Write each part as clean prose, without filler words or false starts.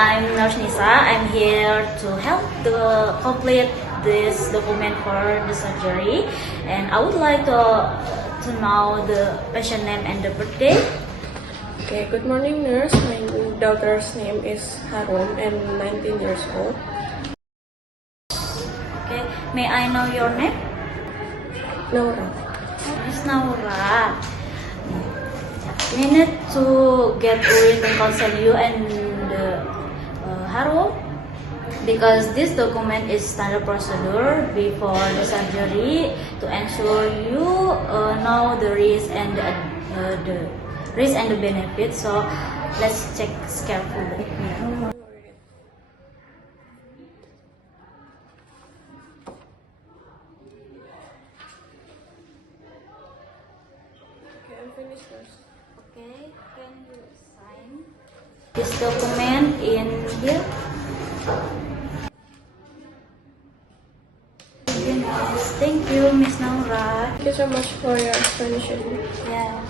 I'm Nurse Nisa. I'm here to help to complete this document for the surgery, and I would like to know the patient name and the birthday. Okay, good morning, nurse. My daughter's name is Harun and 19 years old. Okay, may I know your name? Laura. Miss Naura. We need to get written consent you and Harun, because this document is standard procedure before the surgery to ensure you know the risk and the risk and the benefits. So let's check carefully. Okay, I'm finished, nurse. Okay, can you sign this document in here? Thank you, Miss Naura. Thank you so much for your explanation. Yeah.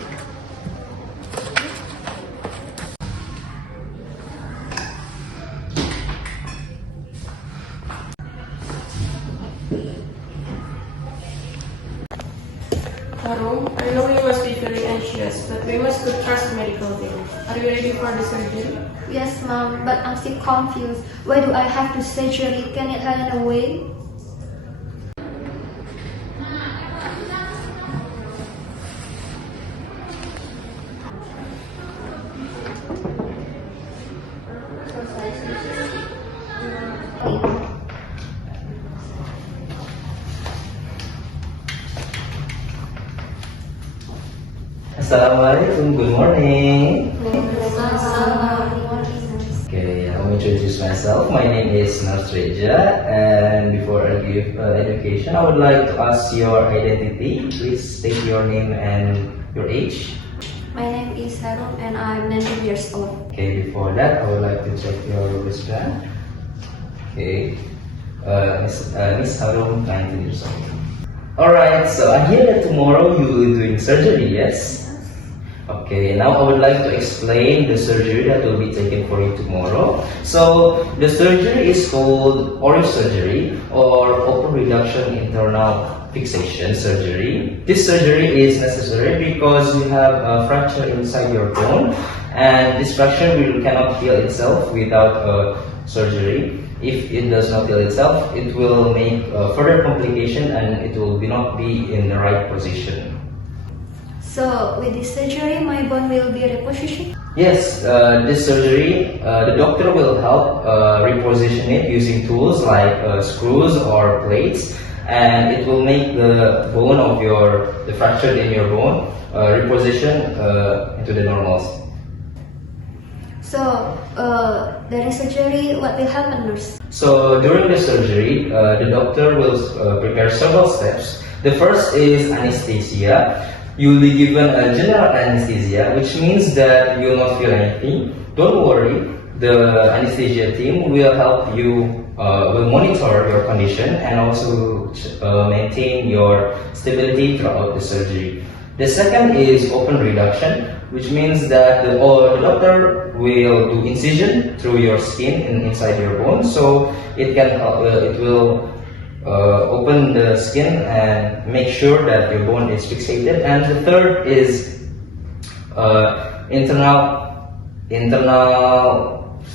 Harun, I know you must be very anxious, but we must trust the medical team. Are you ready for the surgery? Yes, mom, but I'm still confused. Why do I have to surgery? Can it run away? Assalamualaikum, good morning. Okay, I'll introduce myself. My name is Nurse Reja, and before I give education, I would like to ask your identity. Please state your name and your age. My name is Harun and I'm 19 years old. Okay, before that, I would like to check your wristband. Okay, Miss Harum, 19 years old. Alright, so I hear that tomorrow you will be doing surgery, yes? Okay, now I would like to explain the surgery that will be taken for you tomorrow. So, the surgery is called orange surgery or open reduction internal fixation surgery. This surgery is necessary because you have a fracture inside your bone, and this fracture cannot heal itself without surgery. If it does not heal itself, it will make further complication and it will not be in the right position. So, with this surgery, my bone will be repositioned? Yes, this surgery, the doctor will help reposition it using tools like screws or plates, and it will make the bone of the fracture in your bone reposition into the normals. So, during surgery, what will happen, nurse? So during the surgery, the doctor will prepare several steps. The first is anesthesia. You will be given a general anesthesia, which means that you will not feel anything. Don't worry, the anesthesia team will help you, will monitor your condition and also maintain your stability throughout the surgery. The second is open reduction, which means that the doctor will do incision through your skin and inside your bone, so it can it will open the skin and make sure that your bone is fixated. And the third is internal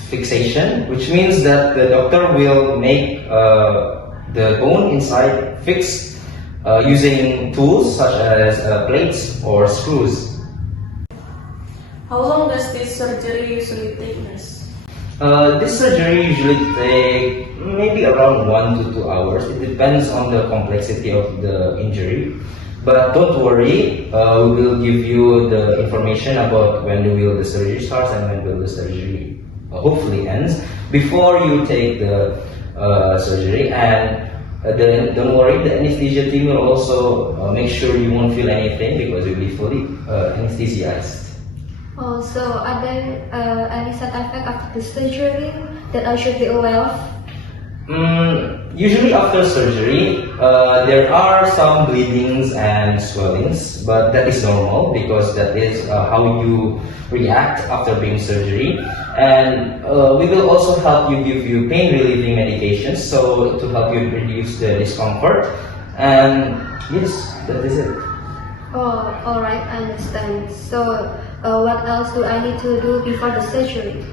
fixation, which means that the doctor will make the bone inside fixed using tools such as plates or screws. How long does this surgery usually take, nurse? This surgery usually takes maybe around 1 to 2 hours. It depends on the complexity of the injury. But don't worry, we will give you the information about when will the surgery starts and when will the surgery hopefully ends before you take the surgery. And don't worry, the anesthesia team will also make sure you won't feel anything because you'll be fully anesthetized. Oh, so are there any side effects after the surgery that I should be aware of? Usually after surgery, there are some bleedings and swellings, but that is normal because that is how you react after being surgery. And we will also help you give you pain relieving medications, so to help you reduce the discomfort. And yes, that is it. Oh, alright, I understand. So, what else do I need to do before the surgery?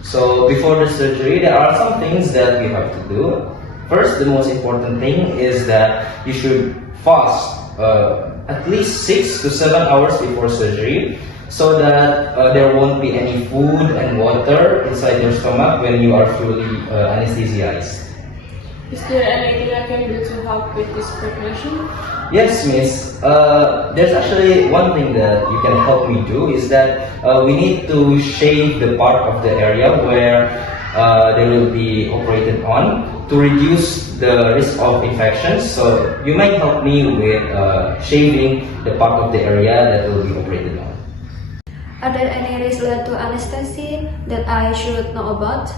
So before the surgery, there are some things that you have to do. First, the most important thing is that you should fast at least 6 to 7 hours before surgery, so that there won't be any food and water inside your stomach when you are fully anesthetized. Is there anything I can do to help with this preparation? Yes, miss. There's actually one thing that you can help me do is that we need to shave the part of the area where they will be operated on to reduce the risk of infections. So you might help me with shaving the part of the area that will be operated on. Are there any risks related to anesthesia that I should know about?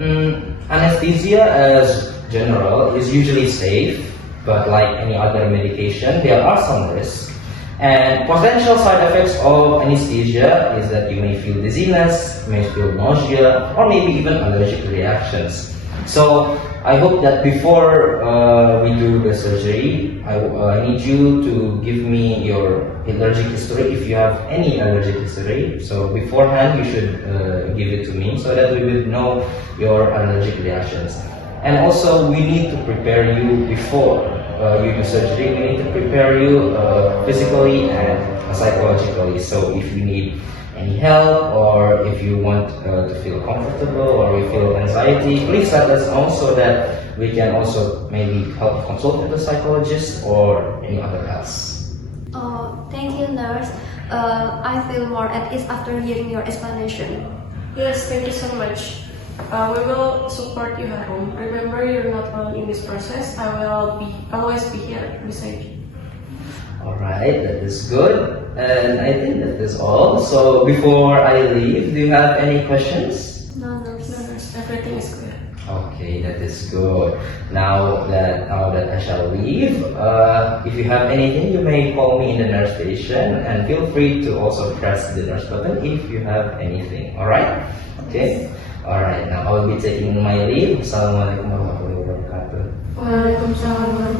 Anesthesia as general is usually safe, but like any other medication, there are some risks. And potential side effects of anesthesia is that you may feel dizziness, may feel nausea, or maybe even allergic reactions. So I hope that before we do the surgery, I need you to give me your allergic history if you have any allergic history. So beforehand, you should give it to me so that we will know your allergic reactions. And also, we need to prepare you before you do surgery. We need to prepare you physically and psychologically. So if you need any help, or if you want to feel comfortable, or you feel anxiety, please let us know so that we can also maybe help consult with a psychologist or any other else. Oh, thank you, nurse. I feel more at ease after hearing your explanation. Yes, thank you so much. We will support you, Harum. Remember, you're not alone in this process. I will always be here beside you. Alright, that is good. And I think that is all. So before I leave, do you have any questions? No, nurse. No, nurse, everything is clear. Okay, that is good. Now that I shall leave, if you have anything, you may call me in the nurse station, and feel free to also press the nurse button if you have anything. Alright? Okay? Alright, now I will be taking my leave. Assalamualaikum warahmatullahi wabarakatuh. Waalaikumsalam.